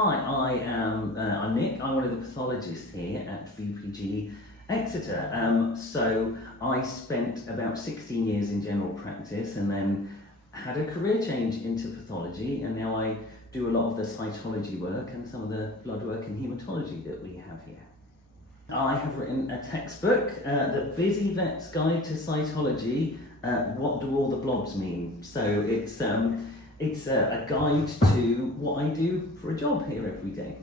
Hi, I'm Nick. I'm one of the pathologists here at VPG Exeter. So I spent about 16 years in general practice and then had a career change into pathology, and now I do a lot of the cytology work and some of the blood work and haematology that we have here. I have written a textbook, The Busy Vet's Guide to Cytology, What Do All the Blobs Mean? So it's a guide to what I do for a job here every day.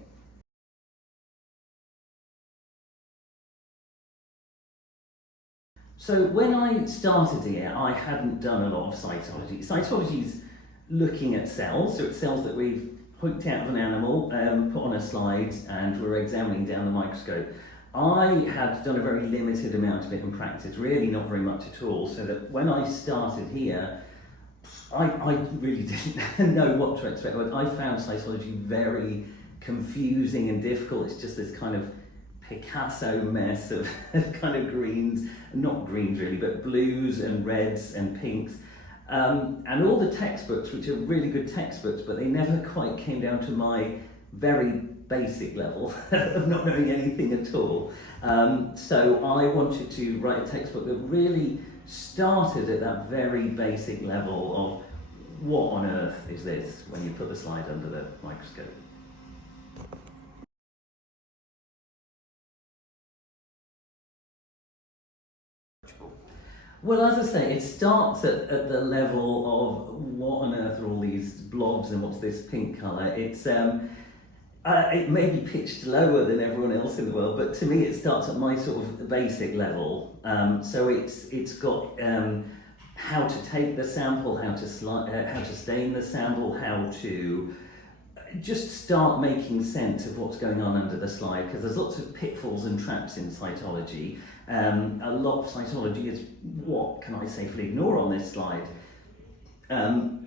So when I started here, I hadn't done a lot of cytology. Cytology is looking at cells, so it's cells that we've hooked out of an animal, put on a slide, and we're examining down the microscope. I had done a very limited amount of it in practice, really not very much at all, so that when I started here, I really didn't know what to expect. I found cytology very confusing and difficult. It's just this kind of Picasso mess of kind of greens, not greens really, but blues and reds and pinks. And all the textbooks, which are really good textbooks, but they never quite came down to my very basic level of not knowing anything at all. So I wanted to write a textbook that really started at that very basic level of what on earth is this when you put the slide under the microscope. Well, as I say, it starts at the level of what on earth are all these blobs and what's this pink colour. It may be pitched lower than everyone else in the world, but to me it starts at my sort of basic level. So it's got how to take the sample, how to stain the sample, how to just start making sense of what's going on under the slide, because there's lots of pitfalls and traps in cytology. A lot of cytology is, what can I safely ignore on this slide?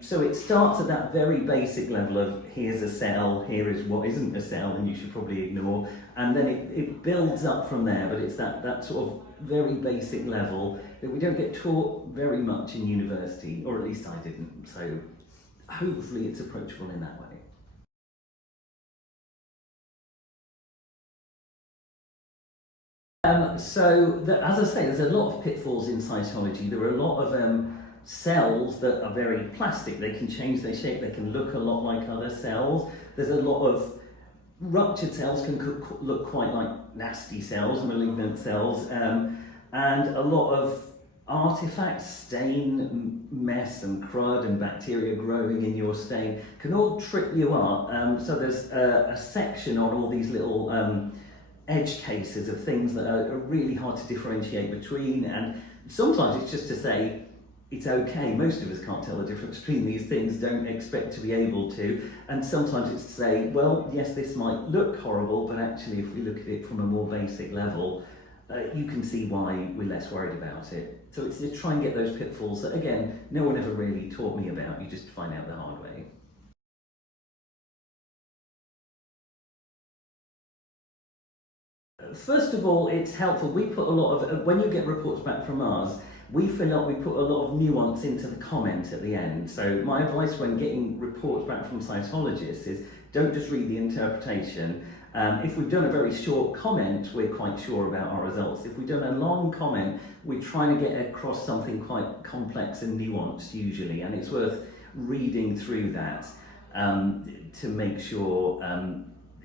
So it starts at that very basic level of here's a cell, here is what isn't a cell and you should probably ignore, and then it builds up from there, but it's that sort of very basic level that we don't get taught very much in university, or at least I didn't, so hopefully it's approachable in that way. As I say, there's a lot of pitfalls in cytology. There are a lot of cells that are very plastic. They can change their shape, they can look a lot like other cells. There's a lot of ruptured cells can look quite like nasty cells, malignant cells, and a lot of artifacts, stain, mess and crud and bacteria growing in your stain can all trip you up. So there's a section on all these little edge cases of things that are really hard to differentiate between, and sometimes it's just to say it's okay, most of us can't tell the difference between these things, don't expect to be able to, and sometimes it's to say, well, yes, this might look horrible, but actually if we look at it from a more basic level, you can see why we're less worried about it. So it's to try and get those pitfalls that, again, no one ever really taught me about, you just find out the hard way. First of all, it's helpful. We put a lot of, when you get reports back from us, we feel like we put a lot of nuance into the comment at the end. So my advice when getting reports back from cytologists is don't just read the interpretation. If we've done a very short comment, we're quite sure about our results. If we've done a long comment, we're trying to get across something quite complex and nuanced usually, and it's worth reading through that to make sure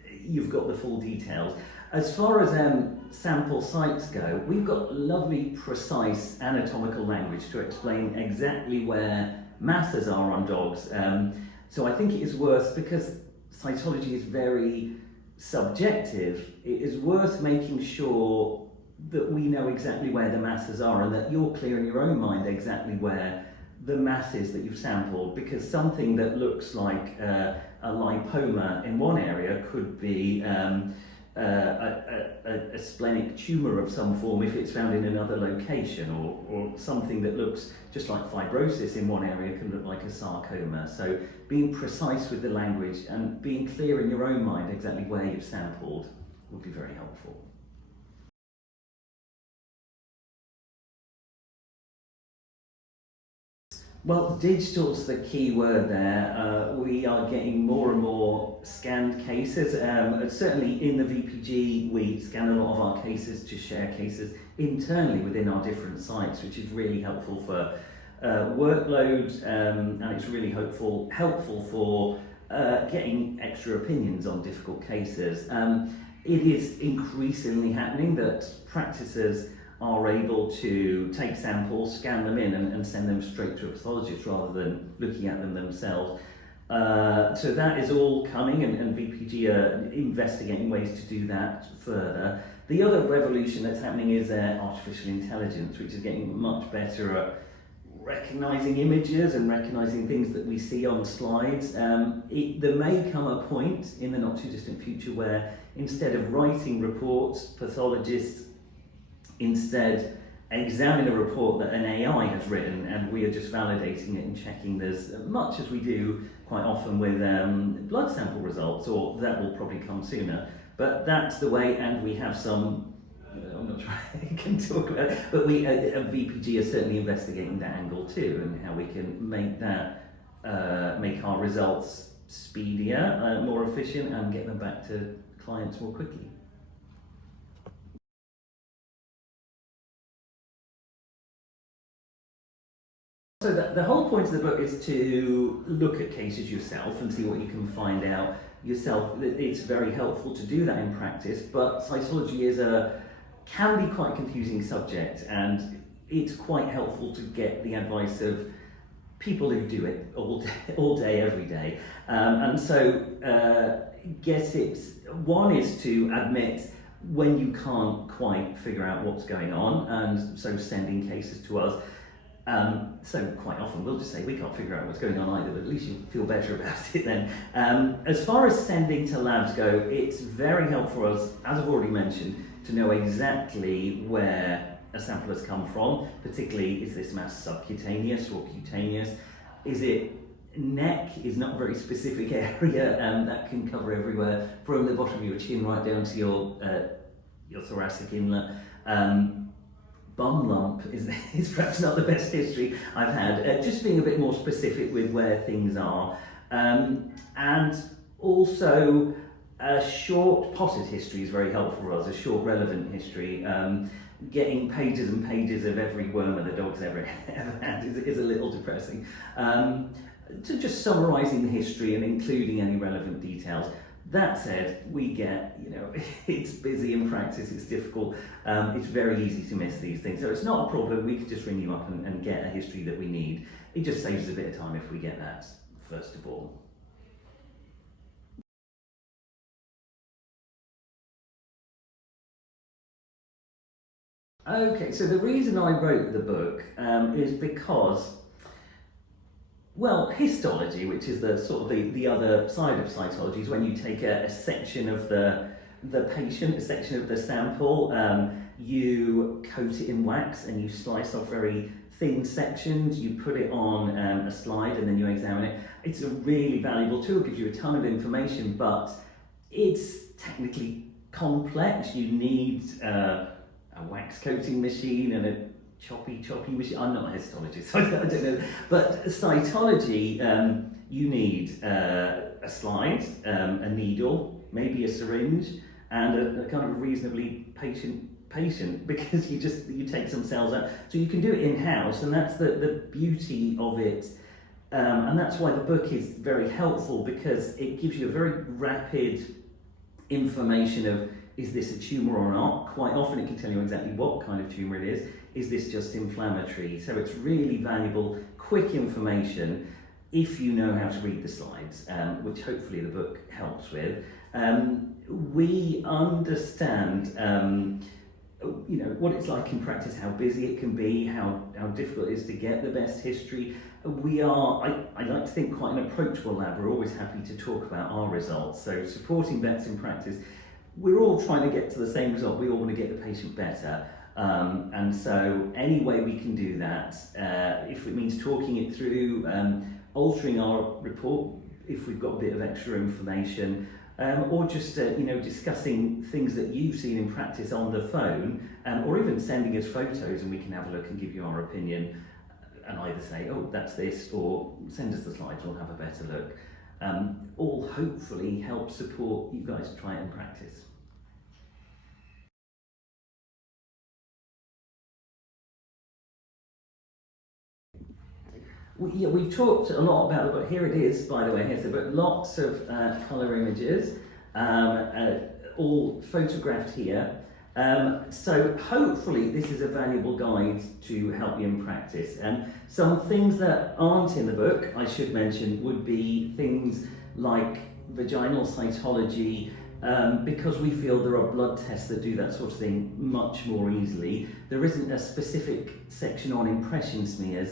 you've got the full details. As far as sample sites go, we've got lovely, precise anatomical language to explain exactly where masses are on dogs. So I think it is worth, because cytology is very subjective, it is worth making sure that we know exactly where the masses are and that you're clear in your own mind exactly where the mass is that you've sampled, because something that looks like a lipoma in one area could be a splenic tumour of some form if it's found in another location, or something that looks just like fibrosis in one area can look like a sarcoma. So being precise with the language and being clear in your own mind exactly where you've sampled would be very helpful. Well, digital's the key word there. We are getting more and more scanned cases. Certainly in the VPG, we scan a lot of our cases to share cases internally within our different sites, which is really helpful for workload, and it's really helpful for getting extra opinions on difficult cases. It is increasingly happening that practices are able to take samples, scan them in and send them straight to a pathologist rather than looking at them themselves. So that is all coming, and VPG are investigating ways to do that further. The other revolution that's happening is artificial intelligence, which is getting much better at recognising images and recognising things that we see on slides. There may come a point in the not too distant future where instead of writing reports, pathologists instead examine a report that an AI has written, and we are just validating it and checking this, much as we do quite often with blood sample results, or that will probably come sooner. But that's the way, and we have some, I'm not sure I can talk about it, but we at VPG are certainly investigating that angle too, and how we can make that, make our results speedier, more efficient, and get them back to clients more quickly. So the whole point of the book is to look at cases yourself and see what you can find out yourself. It's very helpful to do that in practice, but cytology can be quite a confusing subject, and it's quite helpful to get the advice of people who do it all day, every day. And so one is to admit when you can't quite figure out what's going on, and so sending cases to us. So quite often we'll just say we can't figure out what's going on either, but at least you feel better about it then. As far as sending to labs go, it's very helpful for us, as I've already mentioned, to know exactly where a sample has come from, particularly is this mass subcutaneous or cutaneous? Is it neck? Is not a very specific area, that can cover everywhere from the bottom of your chin right down to your thoracic inlet. Bum lump is perhaps not the best history I've had. Just being a bit more specific with where things are. And also a short potted history is very helpful for us, a short relevant history. Getting pages and pages of every worm the dog's ever had is a little depressing. To just summarising the history and including any relevant details. That said, we get, it's busy in practice, it's difficult, it's very easy to miss these things. So it's not a problem, we could just ring you up and get a history that we need. It just saves us a bit of time if we get that, first of all. Okay, so the reason I wrote the book is because, well, histology, which is the sort of the other side of cytology, is when you take a section of the patient, a section of the sample, you coat it in wax and you slice off very thin sections, you put it on a slide and then you examine it. It's a really valuable tool, gives you a ton of information, but it's technically complex. You need a wax coating machine and a choppy machine. I'm not a histologist, so I don't know. But cytology, you need a slide, a needle, maybe a syringe, and a kind of reasonably patient, because you take some cells out. So you can do it in-house, and that's the beauty of it. And that's why the book is very helpful, because it gives you a very rapid information of, is this a tumour or not? Quite often it can tell you exactly what kind of tumour it is. Is this just inflammatory? So it's really valuable, quick information if you know how to read the slides, which hopefully the book helps with. We understand what it's like in practice, how busy it can be, how difficult it is to get the best history. I like to think, quite an approachable lab. We're always happy to talk about our results. So supporting vets in practice, we're all trying to get to the same result. We all want to get the patient better. And so any way we can do that, if it means talking it through, altering our report if we've got a bit of extra information, or just discussing things that you've seen in practice on the phone, or even sending us photos and we can have a look and give you our opinion. and either say, oh, that's this, or send us the slides, we'll have a better look. All hopefully help support you guys to try it in practice. We've talked a lot about the book. Here it is, by the way, here's the book. Lots of colour images, all photographed here. So hopefully this is a valuable guide to help you in practice. And some things that aren't in the book, I should mention, would be things like vaginal cytology, because we feel there are blood tests that do that sort of thing much more easily. There isn't a specific section on impression smears,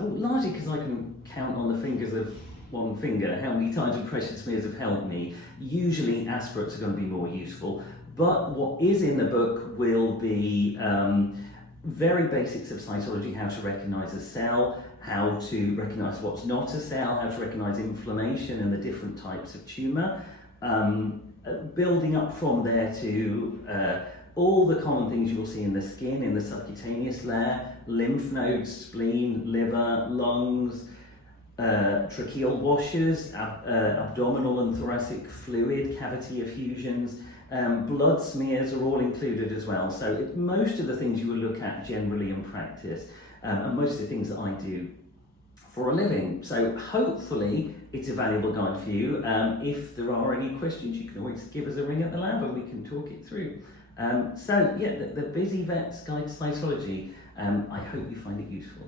largely because I can count on the fingers of one finger how many times impression smears have helped me. Usually aspirates are going to be more useful. But what is in the book will be very basics of cytology, how to recognise a cell, how to recognise what's not a cell, how to recognise inflammation and the different types of tumour, building up from there to all the common things you will see in the skin, in the subcutaneous layer, lymph nodes, spleen, liver, lungs, tracheal washes, abdominal and thoracic fluid, cavity effusions, blood smears are all included as well. So most of the things you will look at generally in practice, and most of the things that I do for a living. So hopefully it's a valuable guide for you. If there are any questions, you can always give us a ring at the lab and we can talk it through. So yeah, the Busy Vet's Guide to Cytology, I hope you find it useful.